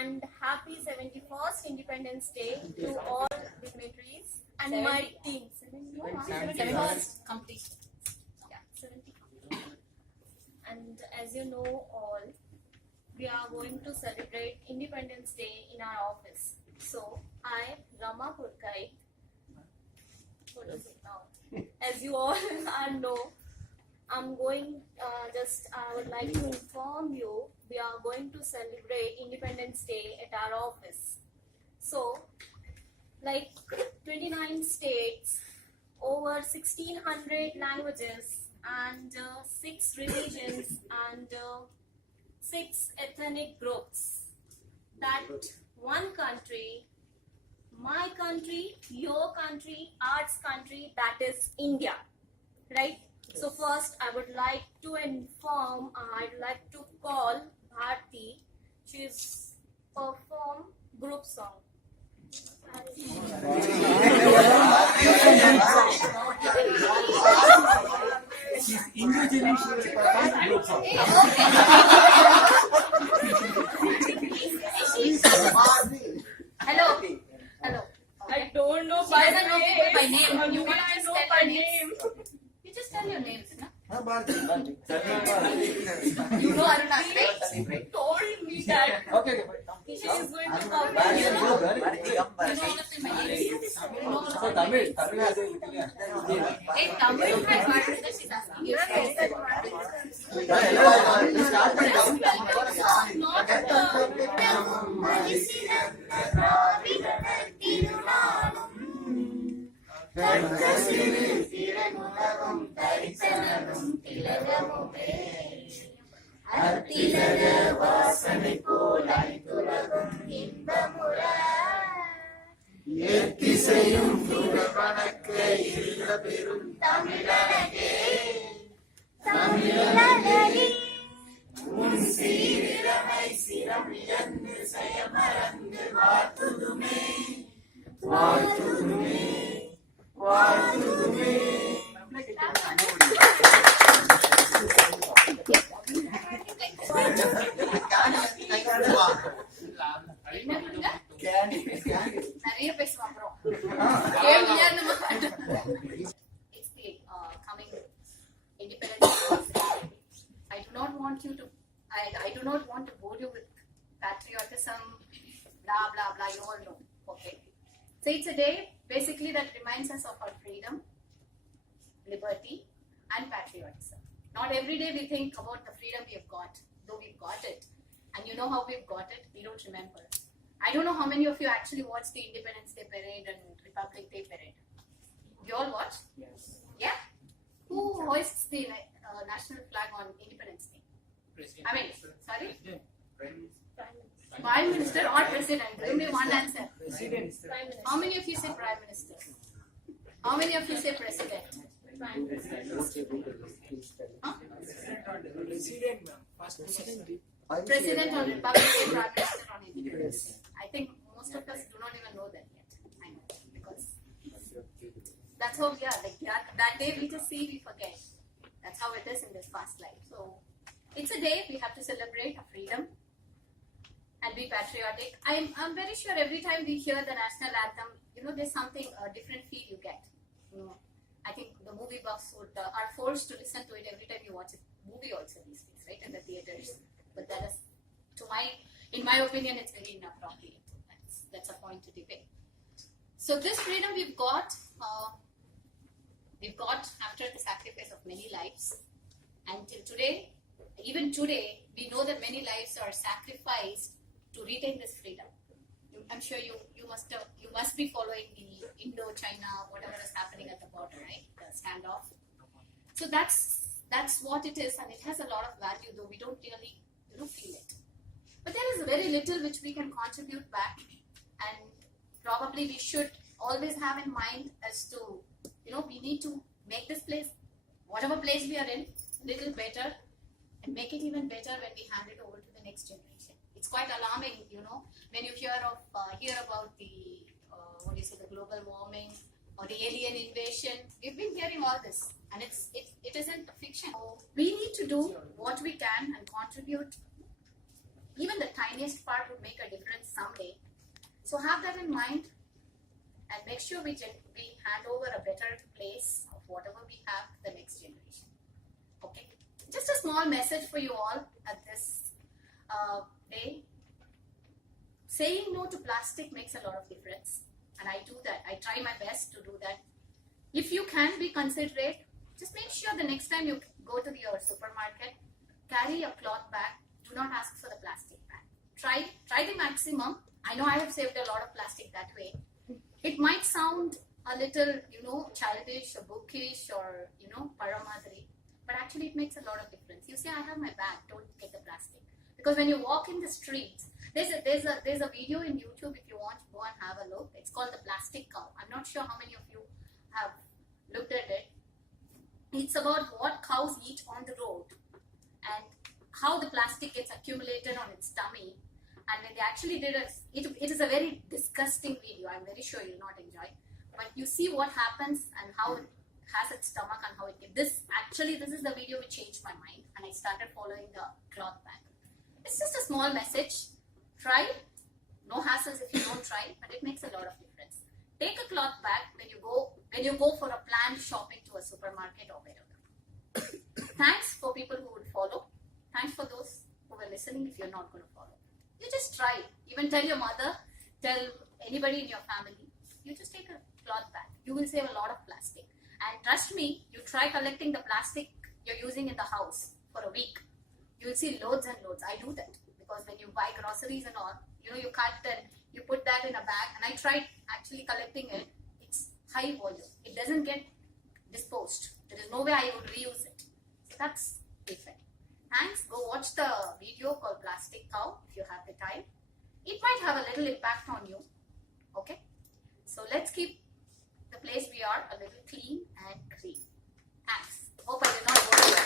and happy 71st Independence Day to all dignitaries and my team. 71st complete. Yeah, 70 complete. And as you know all, we are going to celebrate Independence Day in our office. So I, Rama Purkai, what is it now? As you all know, I'm going, I would like to inform you, we are going to celebrate Independence Day at our office. So, like 29 states, over 1600 languages, and 6 religions, and 6 ethnic groups. That one country, my country, your country, art's country, that is India, right? So first, I would like to inform, I'd like to call Bharti. She's perform group song. Individually, she will perform group song. Hello. Hello. I don't know She doesn't know people by name. You want to I just know tell by your names? name. You just tell your names, no? Bharti. You know Aruna, right? She told me that Okay. she is going to perform. You know all of them by name. You know all of them by name. Hey, Tamil, my partner, she's asking you. நிறைய பேசுவோம் அப்புறம் It's the coming Independence Day. I do not want you to I do not want to bore you with patriotism, blah blah blah, you all know. Okay. So it's a day basically that reminds us of our freedom, liberty and patriotism. Not every day we think about the freedom we have got, though we've got it. And you know how we've got it, we don't remember. I don't know how many of you actually watched the Independence Day parade and Republic Day parade. You all watch? Yes. Yeah? Who hoists the national flag on Independence Day? President. I mean, sorry? President. Prime Minister or President? Give me one answer. President. Prime Minister. How many of you say Prime Minister? How many of you say President? Prime Minister. Huh? President. First president. President on Republic Day, Prime Minister on Independence Day. I think most of us do not even know that yet. I know, because that's how we are. Like that day we just see, we forget. That's how it is in this fast life. So it's a day we have to celebrate our freedom and be patriotic. I'm very sure every time we hear the national anthem, you know, there's something a different feel you get. You know, I think the movie buffs are forced to listen to it every time you watch a movie also these days, right, in the theaters. But that is, in my opinion, it's very inappropriate. That's a point to debate. So this freedom we've got after the sacrifice of many lives. Until today, even today, we know that many lives are sacrificed to retain this freedom. I'm sure you must be following the Indo-China, whatever is happening at the border, right? The standoff. So that's what it is, and it has a lot of value, though we don't really feel it. But there is very little which we can contribute back, and probably we should always have in mind as to, we need to make this place, whatever place we are in, a little better, and make it even better when we hand it over to the next generation. It's quite alarming, when you hear about the the global warming or the alien invasion. We've been hearing all this, and it isn't fiction. So we need to do what we can and contribute even the tiniest part would make a difference someday. So have that in mind and make sure we hand over a better place of whatever we have to the next generation. Okay, just a small message for you all at this day. Saying no to plastic makes a lot of difference, and I do that. I try my best to do that. If you can be considerate, just make sure the next time you go to your supermarket, carry a cloth bag. Do not ask for the plastic bag. Try the maximum. I know I have saved a lot of plastic that way. It might sound a little, childish or bookish or, paramadri, but actually it makes a lot of difference. You say, I have my bag, don't get the plastic. Because when you walk in the streets, there's a video in YouTube, if you want, go and have a look. It's called The Plastic Cow. I'm not sure how many of you have looked at it. It's about what cows eat on the road and how the plastic gets accumulated on its tummy. And when they actually did it is a very disgusting video. I'm very sure you'll not enjoy. But you see what happens and how it has its stomach and how it gets. This is the video which changed my mind, and I started following the cloth bag. It's just a small message. Try. No hassles if you don't try, but it makes a lot of difference. Take a cloth bag when you go for a planned shopping to a supermarket or wherever. Thanks for people who would follow. Thanks for those who were listening if you're not going to follow. You just try. Even tell your mother, tell anybody in your family. You just take a cloth bag. You will save a lot of plastic. And trust me, you try collecting the plastic you're using in the house for a week. You will see loads and loads. I do that because when you buy groceries and all, you cut and you put that in a bag. And I tried actually collecting it. It's high volume. It doesn't get disposed. There is no way I would reuse it. So that's different. Thanks. Go watch the video called Plastic Cow if you have the time. It might have a little impact on you. Okay? So let's keep the place we are a little clean and green. Thanks. Hope I did not bore you.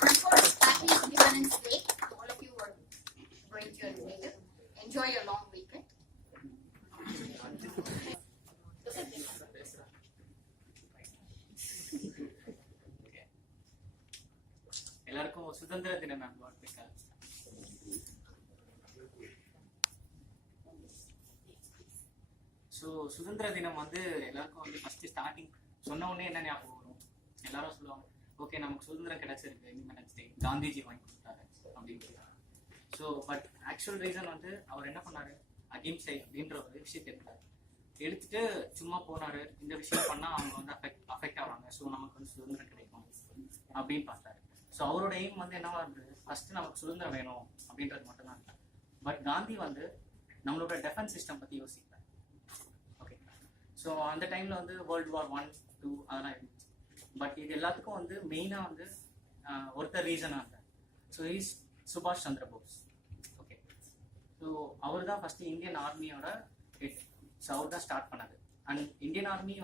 And of course, happy Independence Day to all of you who are going to your native. Enjoy your long weekend. எல்லாருக்கும் சுதந்திர தின நல்வாழ்த்துக்கள். So சுதந்திர தினம் எல்லாருக்கும் first starting சொன்ன உடனே என்ன ஞாபகம் வரும்? எல்லாரும் சொல்லுவாங்க, ஓகே நமக்கு சுதந்திரம் கிடைச்சிருக்கு, இண்டிபெண்டன்ஸ் டே, காந்திஜி வாங்கி கொடுத்தாரு அப்படின்னு. ஸோ பட் ஆக்சுவல் ரீசன் அவர் என்ன பண்ணாரு, அகிம்சை அப்படின்ற ஒரு விஷயத்தை எடுத்துட்டு சும்மா போனாரு. இந்த விஷயம் பண்ணா அவங்க அஃபெக்ட் ஆவாங்க, ஸோ நமக்கு சுதந்திரம் கிடைக்கும் அப்படின்னு பார்த்தாரு. ஸோ அவரோட எய்ம் என்னவா இருந்தது, ஃபர்ஸ்ட் நமக்கு சுதந்திரம் வேணும் அப்படின்றது மட்டும்தான் இல்லை. பட் காந்தி நம்மளோட டிஃபென்ஸ் சிஸ்டம் பத்தி யோசிப்பார். ஓகே, ஸோ அந்த டைம்ல வேர்ல்டு வார் 1, 2 அதெல்லாம் இருந்துச்சு. பட் இது எல்லாத்துக்கும் மெயினா ஒருத்தர் ரீசனா இருந்தார். ஸோ இஸ் சுபாஷ் சந்திர போஸ். ஓகே, ஸோ அவர் தான் ஃபர்ஸ்ட் இந்தியன் ஆர்மியோட ஹெட். ஸோ அவர் தான் ஸ்டார்ட் பண்ணாரு. அண்ட் இந்தியன் ஆர்மி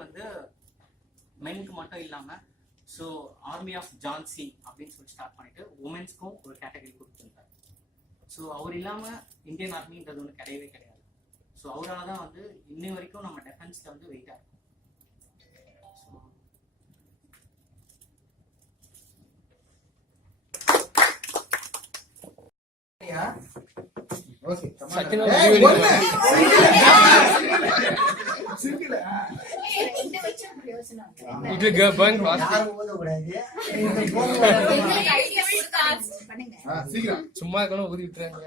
மென்க்கு மட்டும் இல்லாம ஸோ ஆர்மி ஆஃப் ஜான்சி அப்படின்னு சொல்லி ஸ்டார்ட் பண்ணிட்டு உமன்ஸ்க்கும் ஒரு கேட்டகரி கொடுத்துருந்தாரு. ஸோ அவர் இல்லாமல் இந்தியன் ஆர்மின்றது ஒன்று கிடையவே கிடையாது. ஸோ அவரால் தான் இன்னை வரைக்கும் நம்ம டிஃபென்ஸ்ல வெயிட்டாக இருக்கும். சும்மா இருக்கணும் ஊதி விட்டுறாங்க.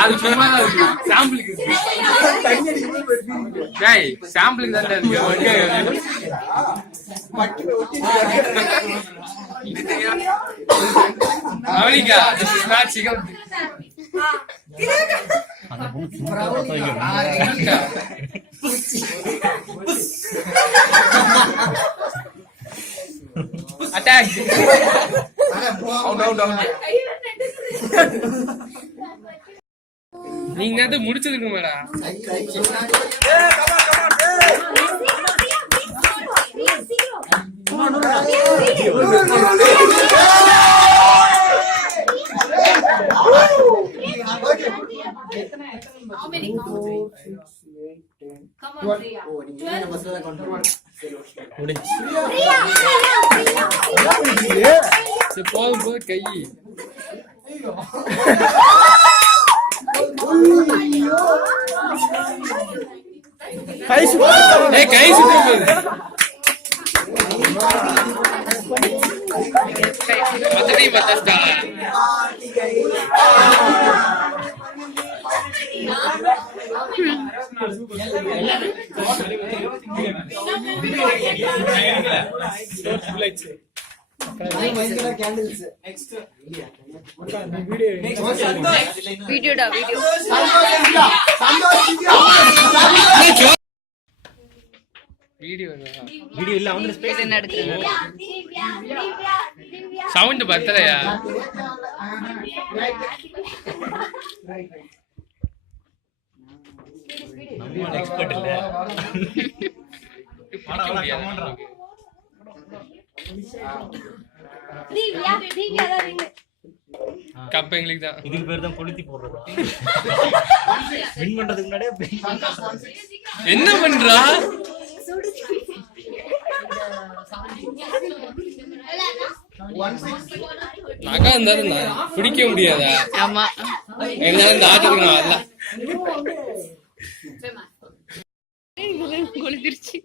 அது சும்மா சாம்பிளுக்கு சாம்பிளுக்கு தான் இருக்கு. அட்டாக் அவுட் அவுட் அவுட் நீங்க அது முடிச்சிருக்க மேடா How many count? 10. Come on, Priya. சரி போதும் போது கை ஏய் கை சுத்த போகுது மத்தடி மத்தஸ்டா வீடியோ இல்ல அவங்க ஸ்பேஸ் என்ன எடுக்குறீங்க சவுண்ட் பத்தலையா நம்ம எக்ஸ்பர்ட் இல்ல கப் எங்களுக்கு தான் இதுக்கு பேர் தான் கொளுத்தி போடுறதா வின் பண்றதுக்கு முன்னாடியே என்ன பண்றா நகை இருந்தாலும் பிடிக்க முடியாதா ஆமா இருந்தாலும் இந்த ஆட்டத்துக்கு நான் வரல கொளுத்திருச்சு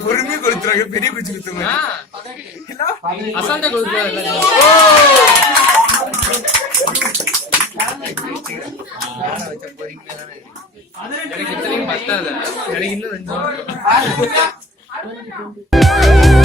பொறுமையா கொடுத்துறாங்க பெரிய குச்சி குத்துங்க அசால்ட்டா கொடுக்குறாங்க எனக்கு இத்தனையும் பத்தாத எனக்கு இன்னும் 2